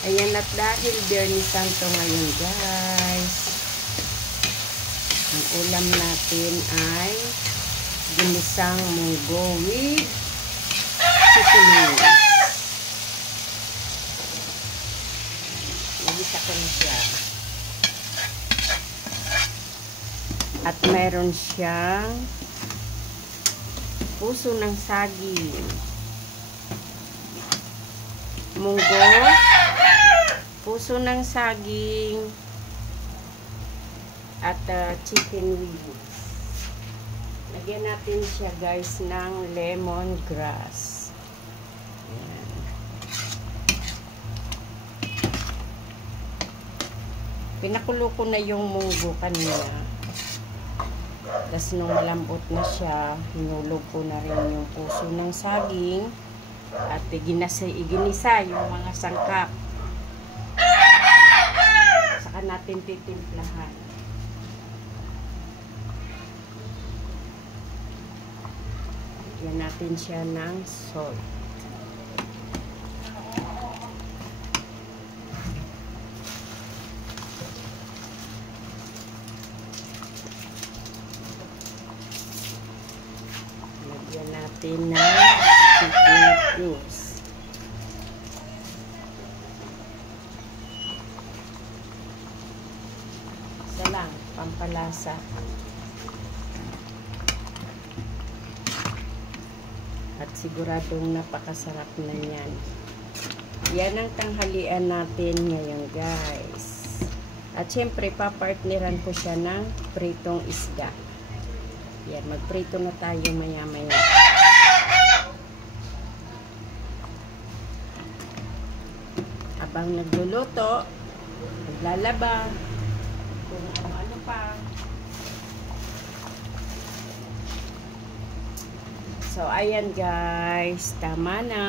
Ayan, at dahil Biyernes Santo ngayon guys, ang ulam natin ay ginisang munggo with chicken wings. Nagisa ko na siya. At meron siyang puso ng saging, munggo, puso ng saging, at chicken wings. Lagyan natin siya guys ng lemongrass. Ayan. Pinakulo ko na yung munggo kanina. Tapos nung malambot na siya, hinulog ko na rin yung puso ng saging at iginisa yung mga sangkap. Saka natin titimplahan. Lagyan natin siya ng salt. Lagyan natin ng chicken wings. Isa lang, pampalasa. At siguradong napakasarap na yan. Yan ang tanghalian natin ngayon guys. At syempre, papartneran ko siya ng pritong isda. Yan, magprito na tayo maya-maya. Habang nagluluto, naglalaba, kung ano-ano pa. So, ayan guys, tama na.